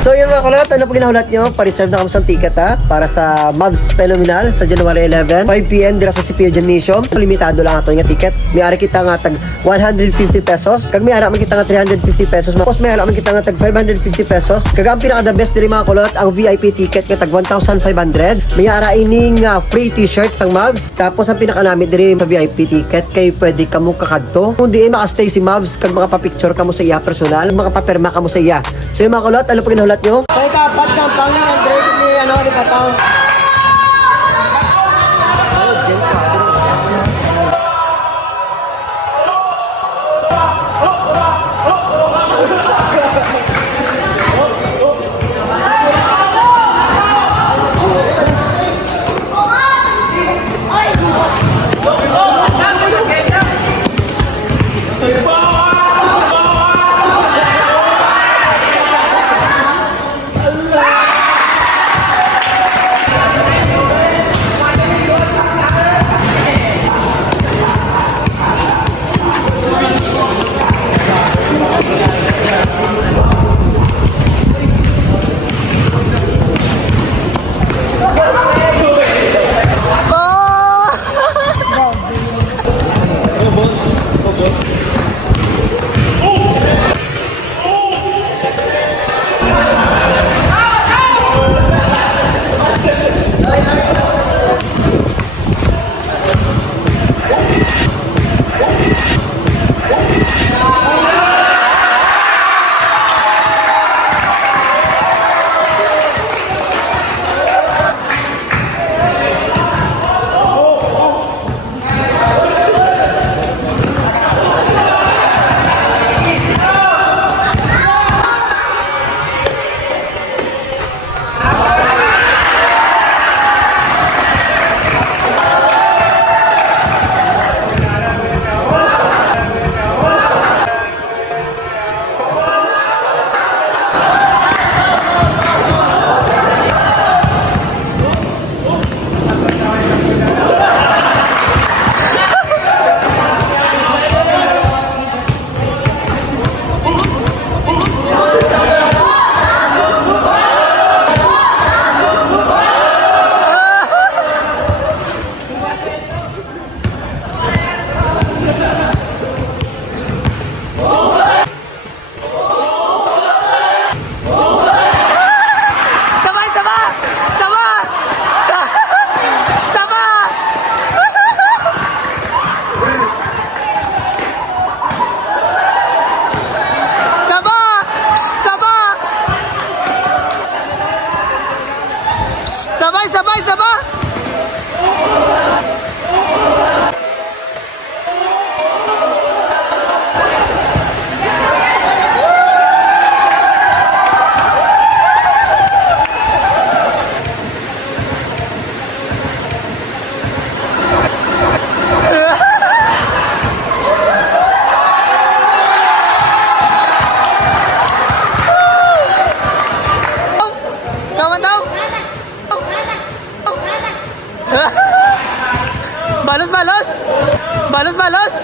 So yun mga kulot, ano po ginahulat nyo? Pa-reserve na kami sa ticket ha, para sa Mavs Phenomenal sa January 11, 5 PM dira sa CPO Gymnasium. So, limitado lang ato nga ticket. May ara kita nga tag 150 pesos. Kag may ara man kita nga 350 pesos. Tapos may ara man kita nga tag 550 pesos. Kag ang pinaka the best diri mga kulot, ang VIP ticket nga tag 1,500. May ara ining free t-shirt sang Mavs. Tapos ang pinaka namin diri sa VIP ticket kay pwede kamo kakadto. Kung di maka-stay si Mavs kag makapa-picture kamo sa iya personal, makapapirma kamo sa iya. So yung mga kulot, ano po ginahulat nyo? So ikapat ng pangin ang break ni ni Pataw. Sabay! Kawan daw? Balos!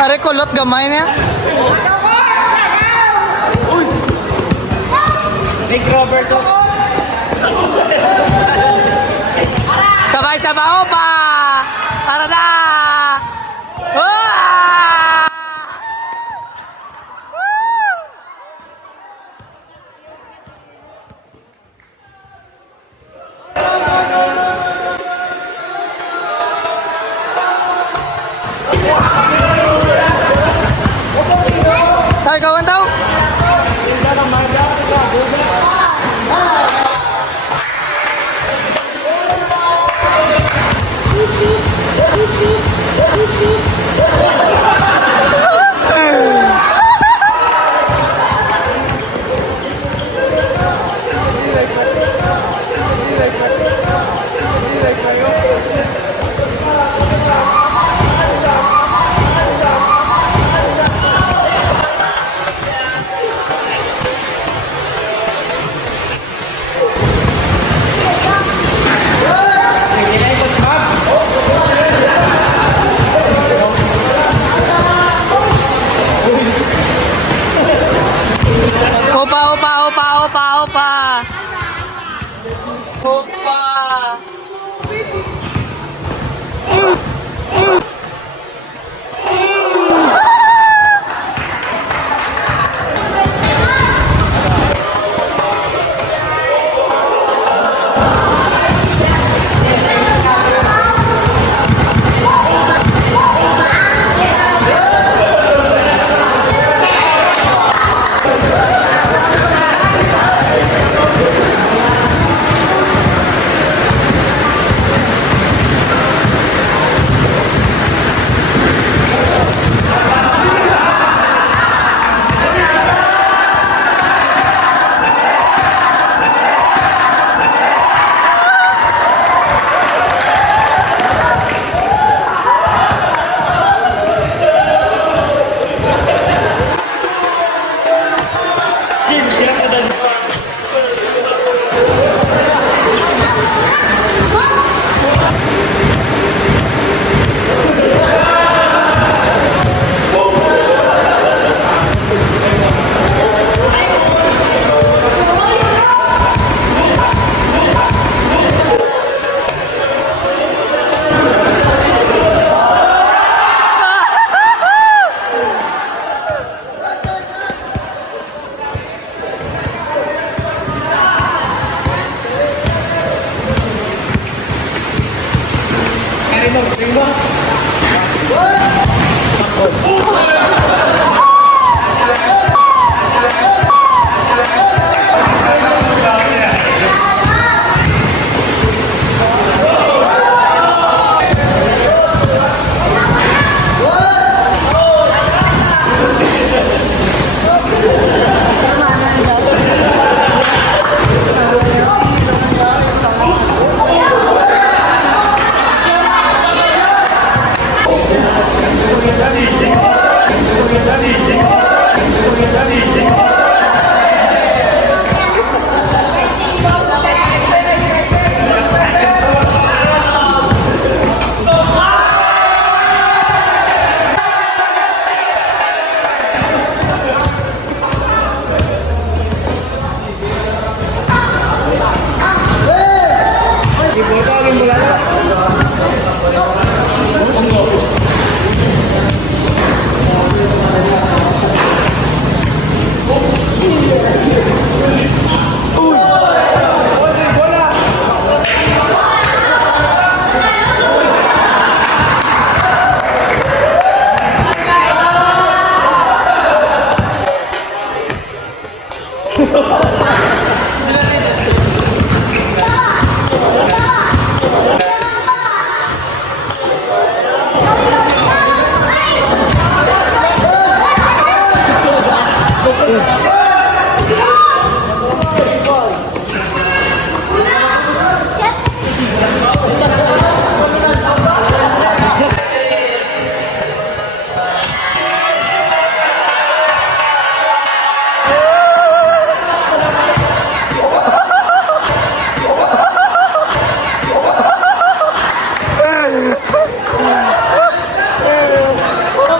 Are kulot gamay niya? Negro versus Sabay! Opa! Tara na! Tayo kawan tau?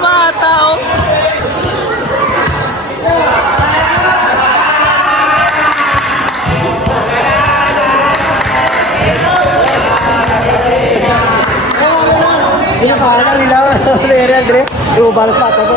Mga tao. Pinakahalan nila. Andre, Andre. Yung balas pa ito.